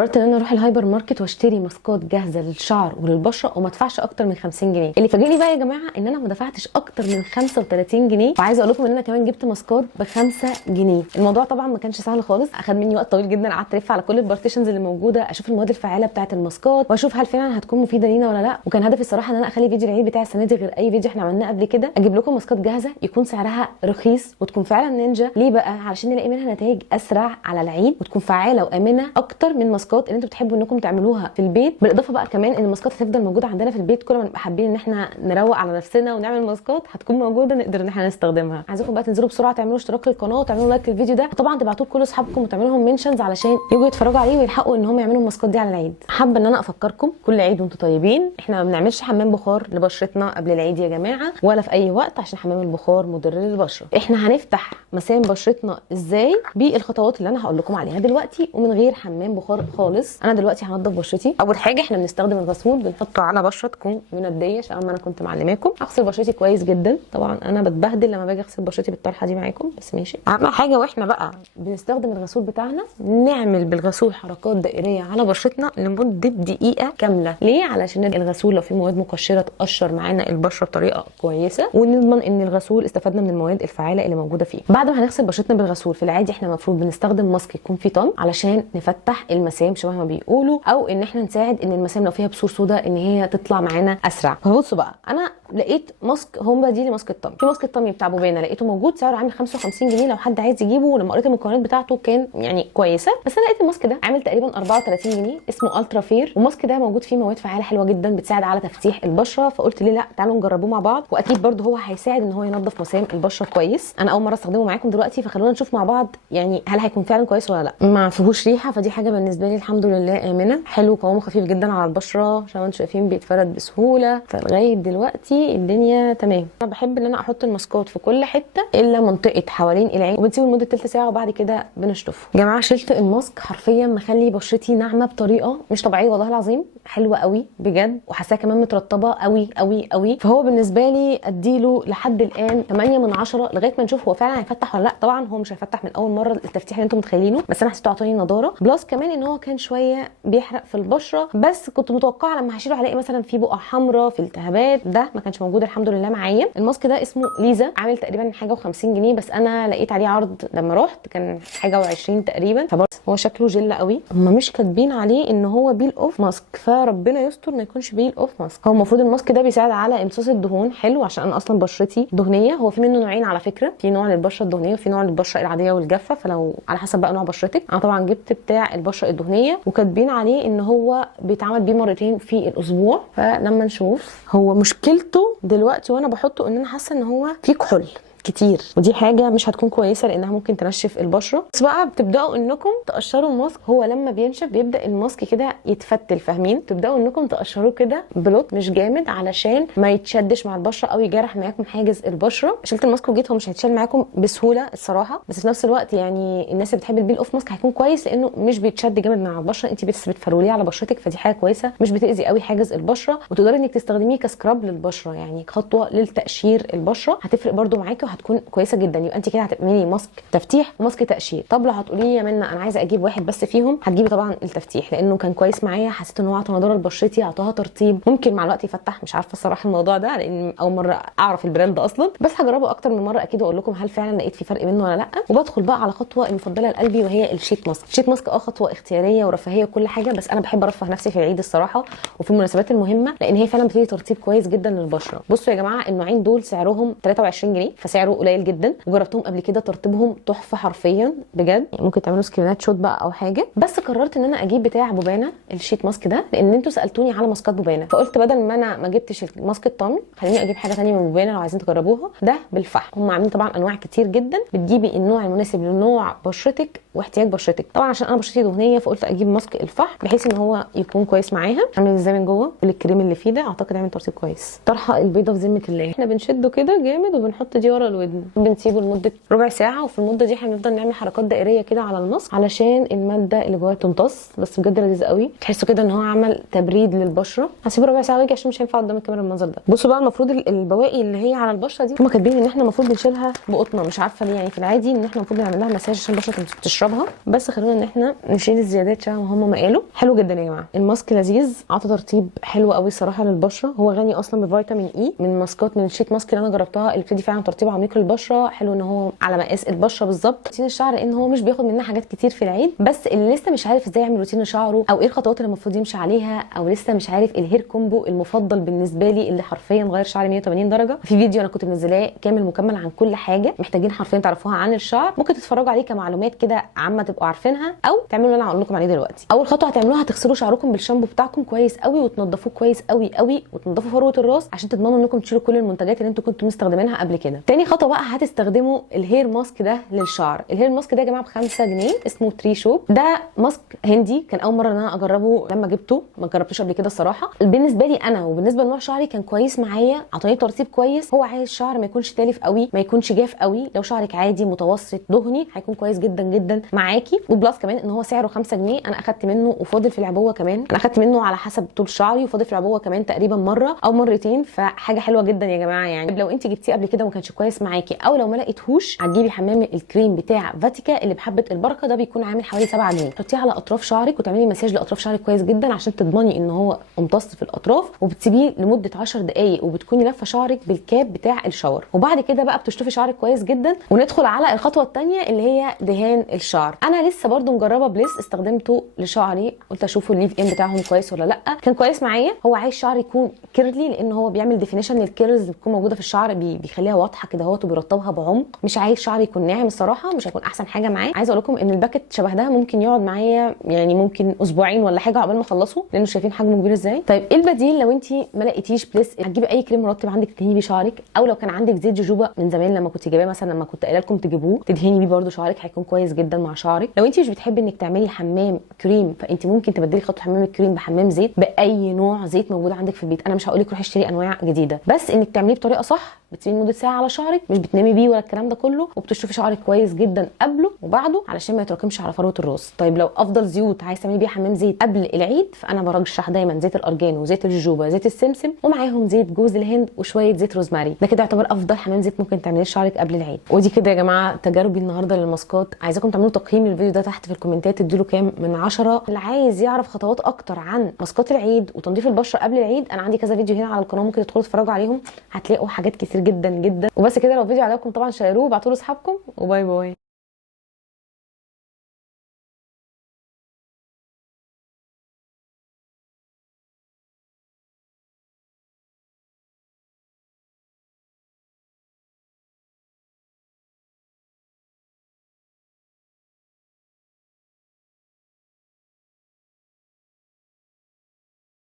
قررت ان انا اروح الهايبر ماركت واشتري ماسكات جاهزه للشعر وللبشره وما ادفعش اكتر من 50 جنيه. اللي فاجئني بقى يا جماعه ان انا ما دفعتش اكتر من 35 جنيه، وعايزه اقول لكم ان انا كمان جبت ماسكات ب 5 جنيه. الموضوع طبعا ما كانش سهل خالص، اخد مني وقت طويل جدا، قعدت الف على كل البارتيشنز اللي موجوده اشوف المواد الفعاله بتاعه الماسكات واشوف هل فعلا هتكون مفيده لينا ولا لا. وكان هدفي الصراحه ان انا اخلي فيديو العيد بتاع السنه دي غير اي فيديو احنا عملناه قبل كده، اجيب لكم ماسكات جاهزه يكون سعرها رخيص وتكون فعلا نينجا. ليه بقى؟ علشان نلاقي منها نتائج اسرع على العيد وتكون فعاله وامنه اكتر من الماسكات اللي انتوا بتحبوا انكم تعملوها في البيت. بالاضافه بقى كمان ان الماسكات هتفضل موجوده عندنا في البيت، كل ما نبقى حابين ان احنا نروق على نفسنا ونعمل ماسكات هتكون موجوده نقدر ان احنا نستخدمها. عايزاكم بقى تنزلوا بسرعه تعملوا اشتراك للقناه وتعملوا لايك للفيديو ده، وطبعا تبعتوه لكل اصحابكم وتعملوا لهم منشنز علشان يجوا يتفرجوا عليه ويلحقوا ان هم يعملوا الماسكات دي على العيد. حابه ان انا افكركم كل عيد وانتم طيبين، احنا ما بنعملش حمام بخار لبشرتنا قبل العيد يا جماعه، ولا في اي وقت، عشان حمام البخار مضر للبشره. احنا هنفتح مسام بشرتنا ازاي بالخطوات اللي انا هقول لكم عليها دلوقتي ومن غير حمام بخار خالص. انا دلوقتي هنضف بشرتي. اول حاجه احنا بنستخدم الغسول، بنحطه على بشره تكون منديه عشان ما انا كنت معلماكم. اغسل بشرتي كويس جدا، طبعا انا بتبهدل لما باجي اغسل بشرتي بالطرحه دي معاكم، بس ماشي. اهم حاجه واحنا بقى بنستخدم الغسول بتاعنا نعمل بالغسول حركات دائريه على بشرتنا لمده دقيقه كامله. ليه؟ علشان الغسول لو في مواد مقشره تقشر معانا البشره بطريقه كويسه، ونضمن ان الغسول استفدنا من المواد الفعاله اللي موجوده فيه. بعد ما هنغسل بشرتنا بالغسول في العادي احنا المفروض بنستخدم ماسك يكون فيه طن علشان نفتح المسام شبه ما بيقولوا، او ان احنا نساعد ان المسام لو فيها بثور سودا ان هي تطلع معانا اسرع. فبصوا بقى، انا لقيت ماسك هوم بديل لماسك الطمي. في ماسك الطمي بتاع بوبانا لقيته موجود، سعره عامل 55 جنيه لو حد عايز يجيبه، ولما قريت المكونات بتاعته كان يعني كويسه. بس انا لقيت الماسك ده عامل تقريبا 34 جنيه، اسمه الترا فير، والماسك ده موجود فيه مواد فعاله حلوه جدا بتساعد على تفتيح البشره. فقلت ليه لا، تعالوا نجربوه مع بعض، واكيد برده هو هيساعد ان هو ينظف مسام البشره كويس. انا اول مره استخدمه معاكم دلوقتي، فخلونا نشوف مع بعض يعني هل هيكون فعلا كويس ولا لا. ما فيهوش ريحه، فدي حاجه بالنسبه لي الحمد لله امنه. حلو، قوامه خفيف جدا على البشره زي ما انتم شايفين، بيتفرد بسهوله. فلغايه دلوقتي الدنيا تمام. انا بحب ان انا احط الماسكات في كل حته الا منطقه حوالين العين، وبنسيبه لمده تلت ساعه وبعد كده بنشطفه. يا جماعه شلت الماسك حرفيا مخلي بشرتي ناعمه بطريقه مش طبيعيه والله العظيم، حلوه قوي بجد، وحاساها كمان مترطبه قوي قوي قوي. فهو بالنسبه لي اديله لحد الان 8 من 10 لغايه ما نشوف هو فعلا هيفتح ولا لا. طبعا هو مش هيفتح من اول مره التفتيح اللي انتم متخيلينه، بس انا حسيته اعطاني نضاره، بلس كمان ان هو كان شويه بيحرق في البشره، بس كنت متوقعه لما هشيله هلاقي مثلا في بقع حمراء في التهابات. ده ما كانش موجود الحمد لله معايا. الماسك ده اسمه ليزا، عامل تقريبا حاجه و50 جنيه، بس انا لقيت عليه عرض لما رحت كان حاجه و20 تقريبا. فبرضه هو شكله جل قوي، هم مش كاتبين عليه ان هو بيل اوف ماسك، فربنا يستر ما يكونش بيل اوف ماسك. هو المفروض الماسك ده بيساعد على امتصاص الدهون، حلو عشان انا اصلا بشرتي دهنيه. هو في منه نوعين على فكره، في نوع للبشره الدهنيه وفي نوع للبشره العاديه والجافه، فلو على حسب بقى نوع بشرتك. انا طبعا جبت بتاع البشره الدهنيه، وكاتبين عليه ان هو بيتعمل بيه مرتين في الاسبوع. فلما نشوف، هو مشكلته دلوقتي وانا بحطه ان انا حاسه ان هو فيه كحول كتير، ودي حاجه مش هتكون كويسه لانها ممكن تنشف البشره. بس بقى بتبداوا انكم تقشروا الماسك، هو لما بينشف بيبدا الماسك كده يتفتل، فاهمين؟ تبداوا انكم تقشروه كده بلوت مش جامد علشان ما يتشدش مع البشره او يجرح معاكم حاجز البشره. شلت الماسك وجيت، هو مش هيتشال معاكم بسهوله الصراحه، بس في نفس الوقت يعني الناس اللي بتحب البيل اوف ماسك هيكون كويس لانه مش بيتشد جامد مع البشره، انت بس بتفروليه على بشرتك، فدي حاجه كويسه، مش بتاذي قوي حاجز البشره، وتقدري انك تستخدميه كسكراب للبشره، يعني خطوه للتقشير البشره هتفرق برده معاكي وهتكون كويسه جدا. يبقى انت كده هتعملي ماسك تفتيح وماسك تقشير. طب لو هتقولي لي يا منى انا عايزه اجيب واحد بس فيهم، هتجيبي طبعا التفتيح لانه كان كويس معايا، حسيت ان هو عطى نضاره لبشرتي، عطاها ترطيب، ممكن مع الوقت يفتح، مش عارفه الصراحه الموضوع ده لان اول مره اعرف البراند ده اصلا، بس هجربه اكتر من مره اكيد واقول لكم هل فعلا لقيت في فرق منه ولا لا. وبدخل بقى على خطوه المفضله لقلبي وهي الشيت ماسك. الشيت ماسك خطوه اختياريه ورفاهيه وكل حاجه، بس انا بحب ارفه نفسي في العيد الصراحه وفي المناسبات المهمه، لان هي فعلا بتدي ترطيب كويس جدا للبشره. بصوا يا جماعه، النوعين دول سعرهم 23 جنيه، فسعره قليل جدا، وجربتهم قبل كده ترطيبهم تحفه حرفيا بجد. يعني ممكن تعملوا سكرينات شوت بقى او حاجه. بس قررت ان انا اجيب بتاع بوبانا الشيت ماسك ده، لان انتوا سالتوني على ماسكات بوبانا، فقلت بدل ما انا ما جبتش ماسك الطمي خليني اجيب حاجه ثانيه من بوبانا لو عايزين تجربوها. ده بالفحم، هم عاملين طبعا انواع كتير جدا، بتجيبي النوع المناسب لنوع بشرتك واحتياج بشرتك. طبعا عشان انا بشرتي دهنيه فقلت اجيب ماسك الفحم بحيث ان هو يكون كويس معاها. عامل ازاي من جوه والكريم اللي فيه ده اعتقد عامل ترطيب كويس. طرحه البيضه في ذمه الله، احنا بنشده كده جامد وبنحط دي ورا ولا الودن. بنسيبه لمده ربع ساعه، وفي المده دي احنا بنفضل نعمل حركات دائريه كده على الماسك علشان الماده اللي جواه تمتص. بس بجد لذيذ قوي، تحسوا كده ان هو عمل تبريد للبشره. هسيبه ربع ساعه ويجي عشان مش هينفع قدام الكاميرا المنظر ده. بصوا بقى، المفروض البواقي اللي هي على البشره دي هم كاتبين ان احنا المفروض بنشيلها بقطنه، مش عارفه ليه. يعني في العادي ان احنا المفروض نعمل لها مساج عشان البشره تشربها، بس خلونا ان احنا نشيل الزيادات شبه ما هم ما قالوا. حلو جدا يا جماعه، الماسك لذيذ، عطى ترطيب حلو قوي الصراحه للبشره. هو غني اصلا بفيتامين اي. من ماسكات، من الشيت ماسك اللي انا جربتها اللي بتدي فعلا ترطيب عميق للبشره. حلو ان هو على مقاس البشره بالظبط. روتين الشعر لان هو مش بياخد مننا حاجات كتير في العيد، بس اللي لسه مش عارف ازاي يعمل روتين لشعره او ايه الخطوات اللي المفروض يمشي عليها، او لسه مش عارف الهير كومبو المفضل بالنسبه لي اللي حرفيا غير شعري 180 درجه، في فيديو انا كنت منزلاه كامل مكمل عن كل حاجه محتاجين حرفيا تعرفوها عن الشعر. ممكن تتفرجوا عليه كمعلومات كده عامه تبقوا عارفينها، او تعملوا اللي انا هقول لكم عليه دلوقتي. اول خطوه هتعملوها هتغسلوا شعركم بالشامبو بتاعكم كويس قوي، وتنضفوه كويس قوي قوي، وتنضفوا فروه الراس عشان تضمنوا انكم تشيلوا كل المنتجات اللي انتوا كنتوا مستخدمينها قبل كده. تاني خطوه بقى هتستخدموا الهير ماسك ده للشعر. الهير ماسك ده يا جماعه ب5 جنيه، اسمه تري شوب. ده ماسك هندي، كان اول مره ان انا اجربه لما جبته، ما جربتوش قبل كده الصراحه. بالنسبه لي انا وبالنسبه لنوع شعري كان كويس معايا، عطاني ترطيب كويس. هو عايز شعر ما يكونش تالف قوي، ما يكونش جاف قوي. لو شعرك عادي متوسط دهني هيكون كويس جدا جدا معاكي. وبلس كمان ان هو سعره 5 جنيه. انا اخدت منه وفاضل في العبوه كمان، انا اخدت منه على حسب طول شعري، وفاضل في العبوه كمان تقريبا مره او مرتين، فحاجه حلوه جدا يا جماعه. يعني لو انت جبتيه قبل كده وما كانش كويس معاكي، او لو ما لقيتهوش، هتجيبي حمام الكريم بتاع فاتيكا اللي بحبه البركه، ده بيكون عامل حوالي 7 جنيه. تحطيه على اطراف شعرك وتعملي مساج لاطراف شعرك كويس جدا عشان تضمني ان هو امتص في الاطراف، وبتسيبيه لمده 10 دقائق، وبتكوني لافه شعرك بالكاب بتاع الشاور. وبعد كده بقى بتشطفي شعرك كويس جدا، وندخل على الخطوه الثانيه اللي هي دهان الشعر. انا لسه برده مجربه بليس، استخدمته لشعري، قلت اشوفه الليف ان بتاعهم كويس ولا لا. كان كويس معايا. هو عايز شعر يكون كيرلي، لان هو بيعمل ديفينيشن للكيرلز اللي بتكون موجوده في الشعر، بيخليها واضحه كده اهوت، وبيرطبها بعمق. مش عايز شعري يكون ناعم الصراحه، مش هيكون احسن حاجه معاه. عايزه اقول لكم ان الباكت شبه ده ممكن يقعد معايا يعني ممكن اسبوعين ولا حاجه عقبال ما اخلصه، لانه شايفين حجمه كبير ازاي. طيب ايه البديل لو انت ما لقيتيش بليس؟ هتجيبي اي كريم مرطب عندك تدهني بيه شعرك، او لو كان عندك زيت جوجوبا من زمان لما كنت جايباه مثلا، لما كنت قايله لكم تجيبوه تدهني بيه برده شعرك، هيكون كويس جدا مع شعرك. لو انت مش بتحبي انك تعملي حمام كريم، فانت ممكن تبدلي خطوه حمام الكريم بحمام زيت، باي نوع زيت موجود عندك في البيت. انا مش هقول لك روحي اشتري انواع جديده، بس انك تعمليه بطريقه صح. بتسيبيه لمده ساعه على شعرك، مش بتنامي بيه ولا الكلام ده كله، وبتشطفي شعرك كويس جدا قبله وبعده علشان ما يتراكمش على فروه الراس. طيب لو افضل زيوت عايز تعملي بيها حمام زيت قبل العيد، فانا برشح دايما زيت الارجان وزيت الجوجوبا، زيت السمسم، ومعاهم زيت جوز الهند وشويه زيت روزماري. ده كده يعتبر افضل حمام زيت ممكن تعمليه لشعرك قبل العيد. ودي كده يا جماعه تجاربي النهارده للماسكات. عايزاكم تعملوا تقييم للفيديو ده تحت في الكومنتات، تديله كام من 10. اللي عايز يعرف خطوات اكتر عن ماسكات العيد وتنظيف البشره قبل العيد، انا عندي كذا فيديو هنا على القناه، ممكن تدخلوا تتفرجوا عليهم، هتلاقوا حاجات كتير جدا جدا. وبس كده، لو الفيديو عجبكم طبعا شيروه وابعتوا له اصحابكم، وباي باي.